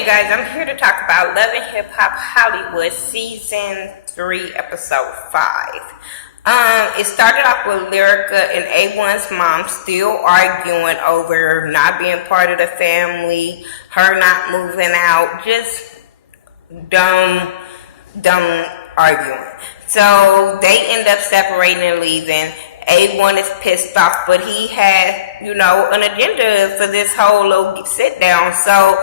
Hey you guys, I'm here to talk about Love and Hip Hop Hollywood Season 3, Episode 5. It started off with Lyrica and A1's mom still arguing over not being part of the family, her not moving out, just dumb arguing. So they end up separating and leaving. A1 is pissed off, but he had, an agenda for this whole little sit down. So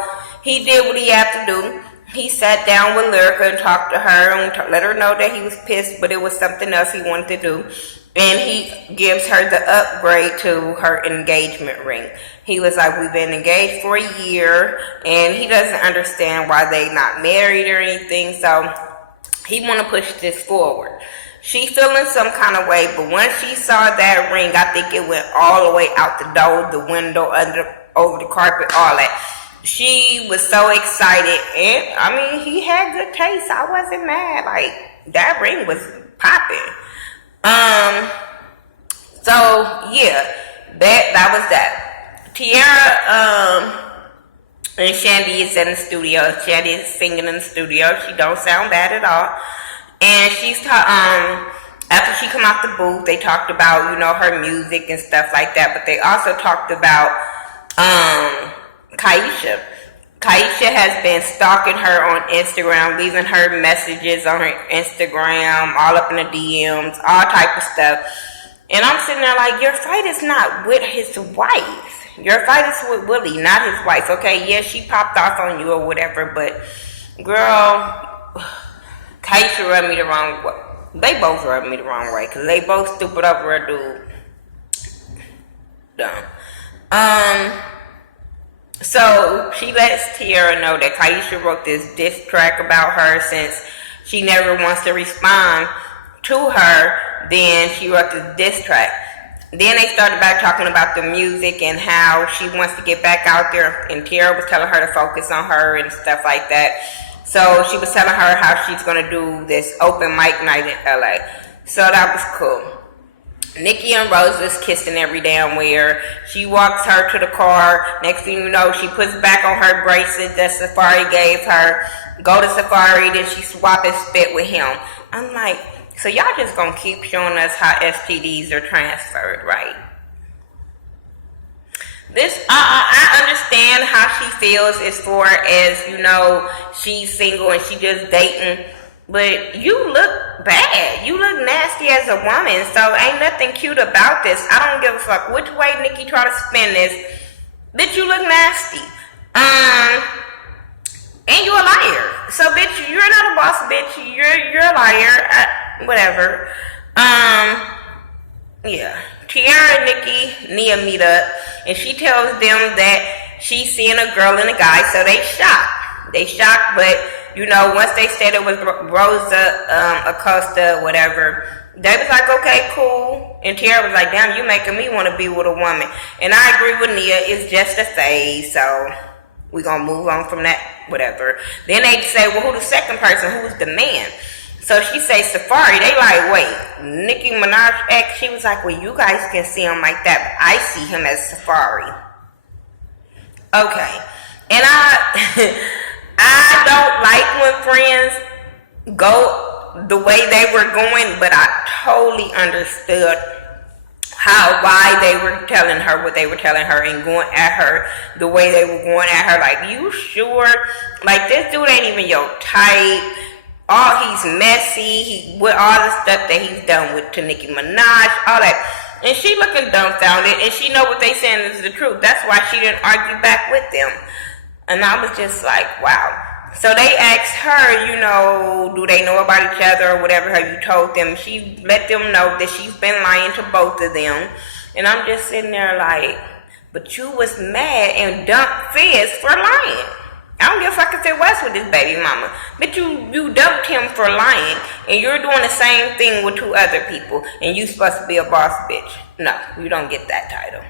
he did what he had to do. He sat down with Lyrica and talked to her and let her know that he was pissed, but it was something else he wanted to do. And he gives her the upgrade to her engagement ring. He was like, we've been engaged for a year, and he doesn't understand why they not married or anything, so he want to push this forward. She feeling some kind of way, but once she saw that ring, I think it went all the way out the door, the window, over the carpet, all that. She was so excited, and he had good taste. I wasn't mad. Like, that ring was popping. So yeah, that was that. Tiara and Shandy is in the studio. Shandy is singing in the studio. She don't sound bad at all. And she's after she come out the booth, they talked about, her music and stuff like that, but they also talked about Kaisha. Kaisha has been stalking her on Instagram, leaving her messages on her Instagram, all up in the DMs, all type of stuff. And I'm sitting there like, your fight is not with his wife. Your fight is with Willie, not his wife. Okay, yeah, she popped off on you or whatever, but girl, Kaisha rubbed me the wrong way. They both rubbed me the wrong way because they both stupid over a dude. Dumb. So she lets Tiara know that Kaisha wrote this diss track about her since she never wants to respond to her. Then she wrote this diss track. Then they started back talking about the music and how she wants to get back out there. And Tiara was telling her to focus on her and stuff like that. So she was telling her how she's going to do this open mic night in LA. So that was cool. Nikki and Rose is kissing every damn where. She walks her to the car. Next thing you know, she puts back on her bracelet that Safari gave her. Go to Safari, then she swap and spit with him. I'm like, so y'all just going to keep showing us how STDs are transferred, right? I understand how she feels as far as, she's single and she just dating. But you look bad. You look nasty as a woman. So ain't nothing cute about this. I don't give a fuck which way Nikki try to spin this. Bitch, you look nasty. And you a liar. So bitch, you're not a boss, bitch. You're a liar. Whatever. Yeah. Tiara and Nikki, Nia meet up, and she tells them that she's seeing a girl and a guy, so they shocked. But, once they said it was Rosa Acosta, whatever, they was like, okay, cool. And Tiara was like, damn, you making me want to be with a woman. And I agree with Nia, it's just a phase, so we're going to move on from that, whatever. Then they say, well, who the second person? Who's the man? So she say Safari. They like, wait, Nicki Minaj ex? She was like, well, you guys can see him like that, but I see him as Safari. Okay. And I don't like when friends go the way they were going, but I totally understood why they were telling her what they were telling her and going at her the way they were going at her. Like, you sure? Like, this dude ain't even your type. He's messy, with all the stuff that he's done with to Nicki Minaj, all that. And she looking dumbfounded, and she know what they saying is the truth. That's why she didn't argue back with them. And I was just like, wow. So they asked her, do they know about each other or whatever you told them. She let them know that she's been lying to both of them. And I'm just sitting there like, but you was mad and dumped Fizz for lying. I don't give a fuck if it was with his baby mama. But you dumped him for lying, and you're doing the same thing with two other people, and you supposed to be a boss bitch. No, you don't get that title.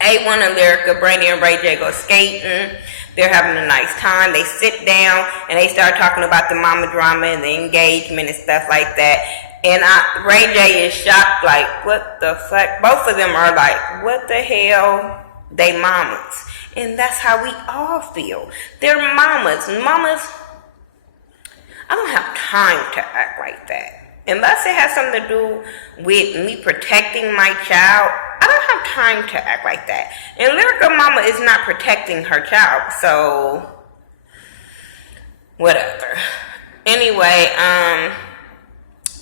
A1 and Lyrica, Brandy and Ray J go skating. They're having a nice time. They sit down, and they start talking about the mama drama and the engagement and stuff like that. And Ray J is shocked, like, what the fuck? Both of them are like, what the hell? They mamas. And that's how we all feel. They're mamas. Mamas, I don't have time to act like that. Unless it has something to do with me protecting my child, I don't have time to act like that. And Lyrica Mama is not protecting her child, so whatever. Anyway,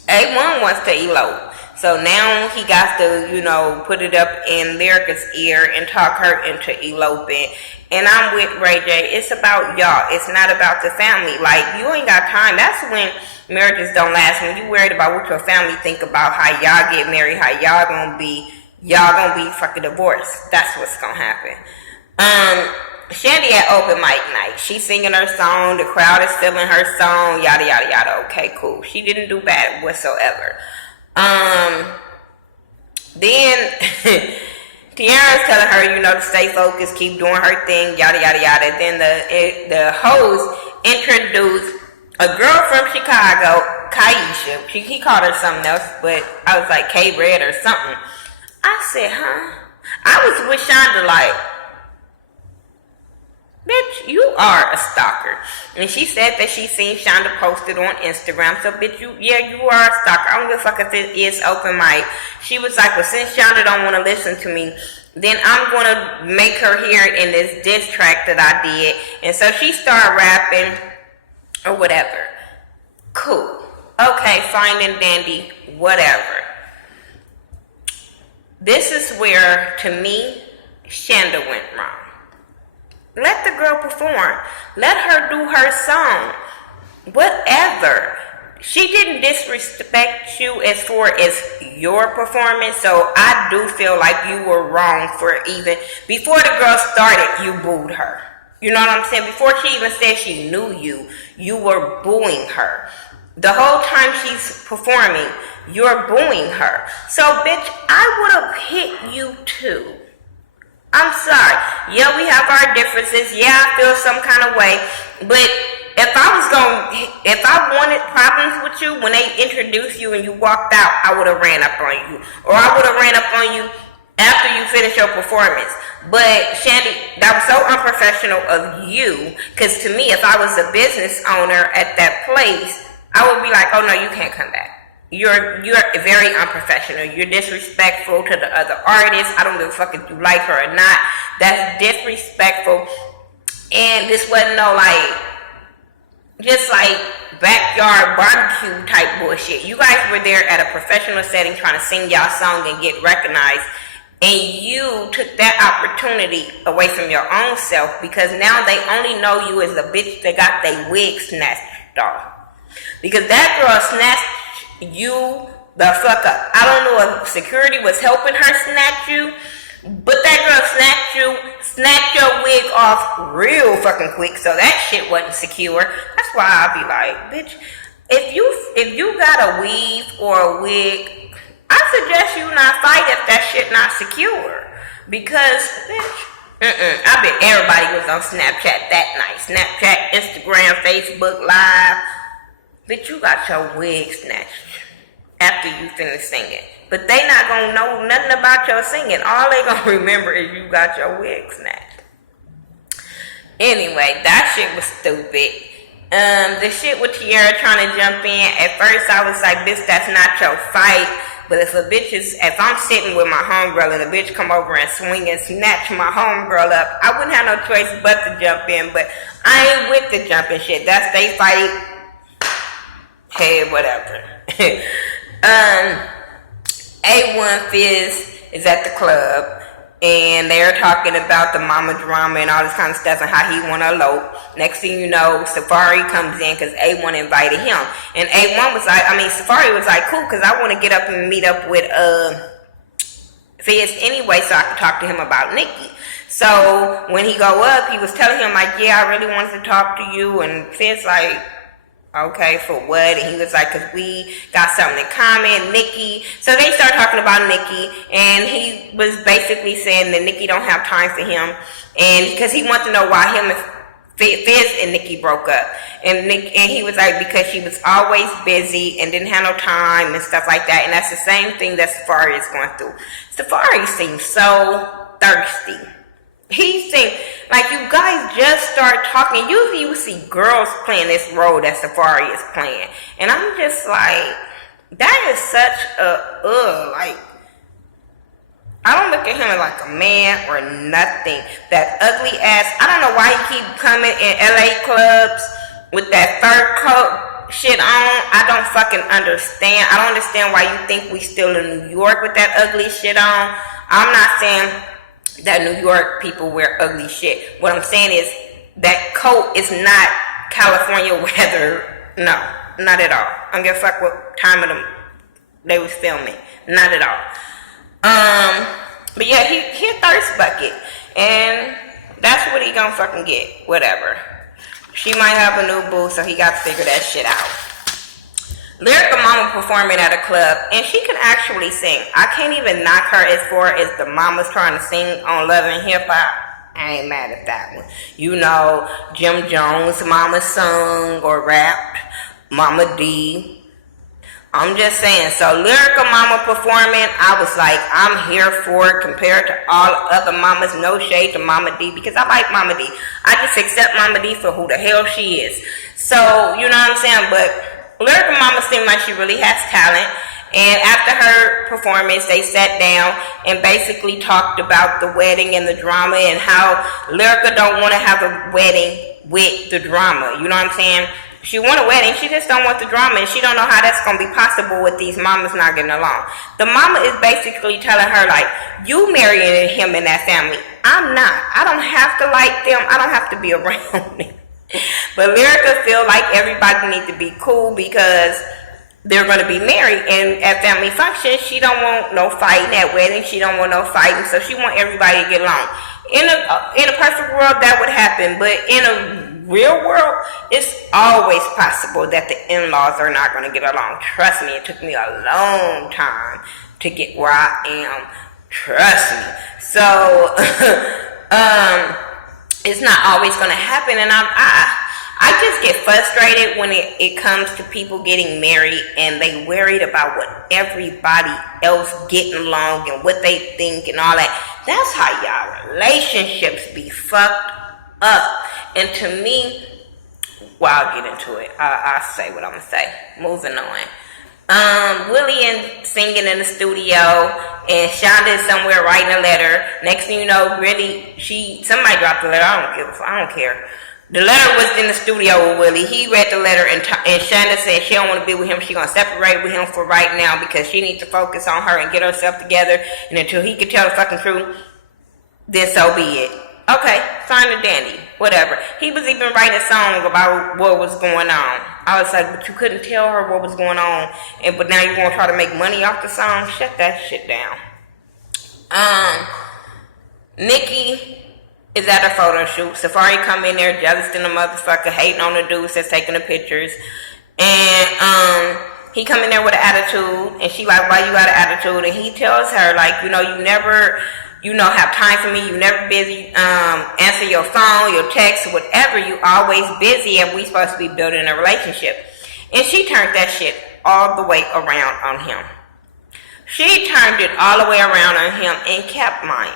A1 wants to elope. So now he got to, put it up in Lyrica's ear and talk her into eloping. And I'm with Ray J. It's about y'all. It's not about the family. Like, you ain't got time. That's when marriages don't last. When you worried about what your family think about how y'all get married, how y'all gonna be fucking divorced. That's what's gonna happen. Shandy at open mic night. She's singing her song. The crowd is feeling her song. Yada, yada, yada. Okay, cool. She didn't do bad whatsoever. Then Tiara's telling her, to stay focused, keep doing her thing, yada, yada, yada. Then the host introduced a girl from Chicago, Kaisha. He called her something else, but I was like K-Red or something. I said, huh? I was with Shonda like, bitch, you are a stalker. And she said that she seen Shonda posted on Instagram. So, bitch, you are a stalker. I don't give a fuck if it is open mic. She was like, well, since Shonda don't want to listen to me, then I'm going to make her hear it in this diss track that I did. And so she started rapping or whatever. Cool. Okay, fine and dandy, whatever. This is where, to me, Shonda went wrong. Let the girl perform. Let her do her song. Whatever. She didn't disrespect you as far as your performance, so I do feel like you were wrong for even, before the girl started, you booed her. You know what I'm saying? Before she even said she knew you, you were booing her. The whole time she's performing, you're booing her. So, bitch, I would have hit you too. I'm sorry. Yeah, we have our differences. Yeah, I feel some kind of way. But if I wanted problems with you when they introduced you and you walked out, I would have ran up on you. Or I would have ran up on you after you finish your performance. But Shandy, that was so unprofessional of you. Because to me, if I was a business owner at that place, I would be like, oh no, you can't come back. You're very unprofessional. You're disrespectful to the other artists. I don't give a fuck if you like her or not. That's disrespectful. And this wasn't no just backyard barbecue type bullshit. You guys were there at a professional setting trying to sing y'all song and get recognized. And you took that opportunity away from your own self because now they only know you as a bitch that got their wig snatched off. Because that girl snatched you the fuck up. I don't know if security was helping her snatch you, but that girl snatched your wig off real fucking quick, so that shit wasn't secure. That's why I'll be like, bitch, if you got a weave or a wig, I suggest you not fight if that shit not secure. Because, bitch, I bet everybody was on Snapchat that night. Snapchat, Instagram, Facebook Live. Bitch, you got your wig snatched after you finish singing. But they not gonna know nothing about your singing. All they gonna remember is you got your wig snatched. Anyway, that shit was stupid. The shit with Tiara trying to jump in. At first I was like, bitch, that's not your fight. But if I'm sitting with my homegirl and a bitch come over and swing and snatch my homegirl up, I wouldn't have no choice but to jump in. But I ain't with the jumping shit. That's they fight. Hey, whatever. A1 Fizz is at the club and they're talking about the mama drama and all this kind of stuff and how he want to elope. Next thing you know, Safari comes in because A1 invited him. And Safari was like, cool, because I want to get up and meet up with Fizz anyway so I could talk to him about Nikki. So when he go up, he was telling him like, yeah, I really wanted to talk to you. And Fizz like, okay, for what? And he was like, because we got something in common, Nikki. So they started talking about Nikki, and he was basically saying that Nikki don't have time for him, and because he wanted to know why him and Fizz and Nikki broke up. And he was like, because she was always busy and didn't have no time and stuff like that. And that's the same thing that Safari is going through. Safari seems so thirsty. He seemed like you guys just start talking. Usually you see girls playing this role that Safari is playing. And I'm just like, that is such a, like, I don't look at him like a man or nothing. That ugly ass, I don't know why he keep coming in LA clubs with that fur coat shit on. I don't fucking understand. I don't understand why you think we still in New York with that ugly shit on. I'm not saying that New York people wear ugly shit. What I'm saying is that coat is not California weather. No, not at all. I don't give a fuck what time of they was filming. Not at all. But yeah, he a thirst bucket, and that's what he gonna fucking get. Whatever. She might have a new boo, so he got to figure that shit out. Lyrica Mama performing at a club, and she can actually sing. I can't even knock her as far as the mamas trying to sing on Love and Hip Hop. I ain't mad at that one. You know, Jim Jones' mama sung or rapped. Mama D. I'm just saying, so Lyrica Mama performing, I was like, I'm here for it compared to all other mamas. No shade to Mama D, because I like Mama D. I just accept Mama D for who the hell she is. So, you know what I'm saying? But Lyrica Mama seemed like she really has talent. And after her performance, they sat down and basically talked about the wedding and the drama and how Lyrica don't want to have a wedding with the drama. You know what I'm saying? She want a wedding, she just don't want the drama, and she don't know how that's going to be possible with these mamas not getting along. The mama is basically telling her, like, you marrying him in that family. I'm not. I don't have to like them. I don't have to be around them. But Lyrica feel like everybody needs to be cool because they're going to be married, and at family functions, she don't want no fighting at weddings. She don't want no fighting, so she want everybody to get along. In a perfect world, that would happen, but in a real world, it's always possible that the in-laws are not going to get along. Trust me, it took me a long time to get where I am. Trust me. So, it's not always going to happen, and I just get frustrated when it comes to people getting married and they worried about what everybody else getting along and what they think and all that. That's how y'all relationships be fucked up. And to me, well, I'll get into it. I'll say what I'm going to say. Moving on. Willie and singing in the studio, and Shonda is somewhere writing a letter. Next thing you know, really, somebody dropped the letter. I don't care. The letter was in the studio with Willie. He read the letter, and Shonda said she don't want to be with him. She's going to separate with him for right now because she needs to focus on her and get herself together. And until he can tell the fucking truth, then so be it. Okay, fine and dandy. Whatever. He was even writing a song about what was going on. I was like, but you couldn't tell her what was going on, but now you're going to try to make money off the song? Shut that shit down. Nikki is at a photo shoot. Safari come in there jealous than a motherfucker, hating on the dudes that's taking the pictures. And he come in there with an attitude, and she like, why you got an attitude? And he tells her, like, you never have time for me. You never busy. Answer your phone, your text, whatever. You always busy, and we supposed to be building a relationship. And she turned that shit all the way around on him. She turned it all the way around on him and kept lying.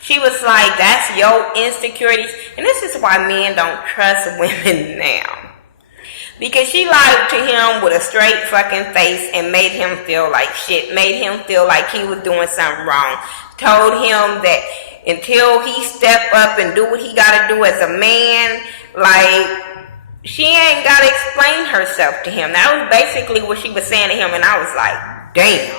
She was like, that's your insecurities. And this is why men don't trust women now. Because she lied to him with a straight fucking face and made him feel like shit. Made him feel like he was doing something wrong. Told him that until he step up and do what he gotta do as a man, like, she ain't gotta explain herself to him. That was basically what she was saying to him, and I was like, damn.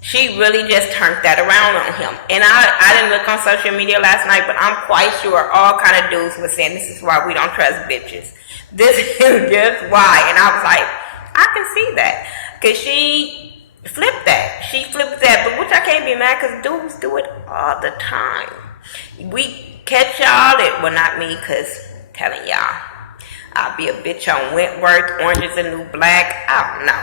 She really just turned that around on him. And I didn't look on social media last night, but I'm quite sure all kind of dudes were saying, this is why we don't trust bitches. This is just why. And I was like, I can see that. Because she flipped that. She flipped that. But which I can't be mad because dudes do it all the time. We catch y'all it. Well, not me, because telling y'all, I'll be a bitch on Wentworth, Orange is the New Black. I don't know.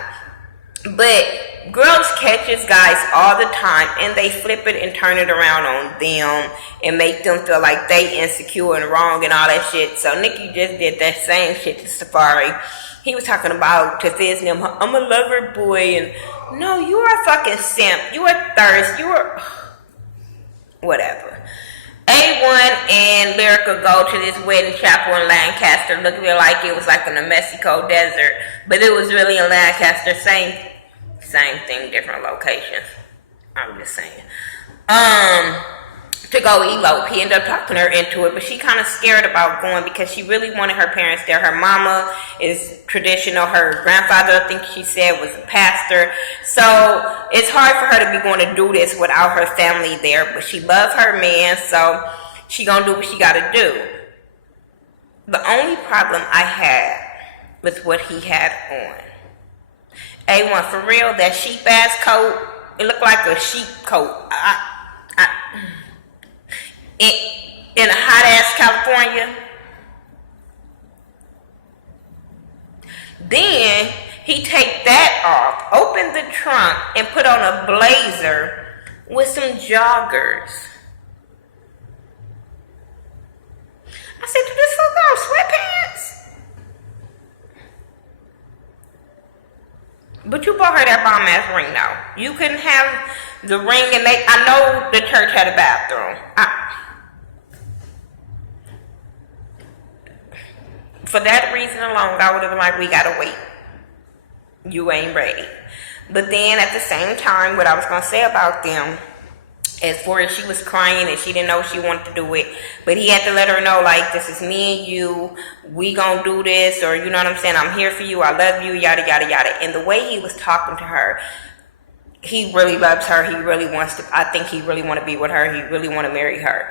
But girls catches guys all the time, and they flip it and turn it around on them and make them feel like they insecure and wrong and all that shit. So Nikki just did that same shit to Safari. He was talking about to Fizz and him, I'm a lover boy, and no, you are a fucking simp. You are thirst. You are whatever. A1 and Lyrica go to this wedding chapel in Lancaster, looking like it was like in the Mexico desert, but it was really in Lancaster. Same thing, different locations. I'm just saying. To go elope. He ended up talking her into it, but she kind of scared about going because she really wanted her parents there. Her mama is traditional. Her grandfather, I think she said, was a pastor. So it's hard for her to be going to do this without her family there, but she loves her man, so she gonna do what she gotta do. The only problem I had with what he had on, A1, for real, that sheep ass coat, it looked like a sheep coat. In a hot ass California. Then he take that off, open the trunk, and put on a blazer with some joggers. I said, did this look like sweatpants? But you bought her that bomb ass ring though. You couldn't have the ring and I know the church had a bathroom. For that reason alone, I would have been like, we gotta wait. You ain't ready. But then at the same time, what I was gonna say about them, as far as she was crying and she didn't know she wanted to do it, but he had to let her know, like, this is me and you, we gonna do this, or you know what I'm saying, I'm here for you, I love you, yada, yada, yada. And the way he was talking to her, he really loves her, he really wants to, I think he really want to be with her, he really want to marry her.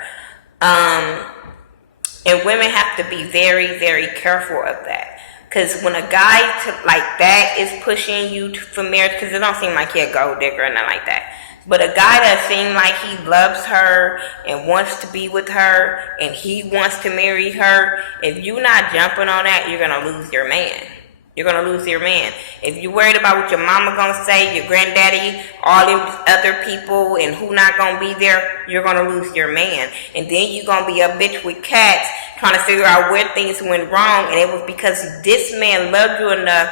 And women have to be very, very careful of that. Because when a guy like that is pushing you for marriage, because it don't seem like he a gold digger or nothing like that. But a guy that seems like he loves her and wants to be with her and he wants to marry her, if you're not jumping on that, you're going to lose your man. You're going to lose your man. If you're worried about what your mama going to say, your granddaddy, all these other people, and who not going to be there, you're going to lose your man. And then you're going to be a bitch with cats trying to figure out where things went wrong. And it was because this man loved you enough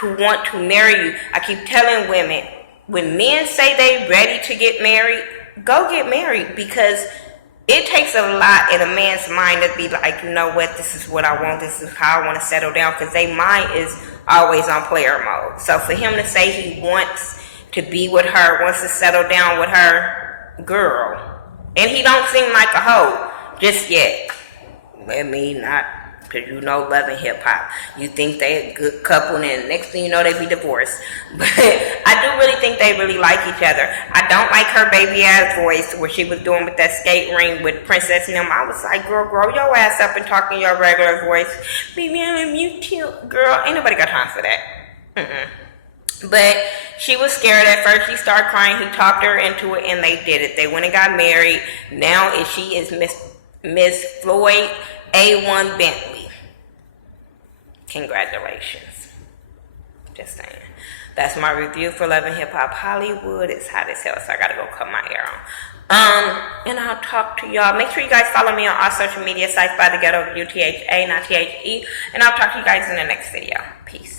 to want to marry you. I keep telling women, when men say they ready to get married, go get married, because it takes a lot in a man's mind to be like, you know what, this is what I want, this is how I want to settle down, because their mind is always on player mode. So for him to say he wants to be with her, wants to settle down with her, girl, and he don't seem like a hoe just yet. Let me not, because you know, love and hip-hop, you think they a good couple, and then next thing you know, they be divorced. But I do really think they really like each other. I don't like her baby-ass voice, where she was doing with that skate ring with Princess and them. I was like, girl, grow your ass up and talk in your regular voice. Baby, I'm mute too. Girl, ain't nobody got time for that. But she was scared at first. She started crying. He talked her into it, and they did it. They went and got married. Now she is Miss Floyd A1 Bentley. Congratulations. Just saying. That's my review for Love and Hip Hop Hollywood. It's hot as hell, so I gotta go cut my hair on. And I'll talk to y'all. Make sure you guys follow me on all social media sites by Thaghettoview, THA, not THE. And I'll talk to you guys in the next video. Peace.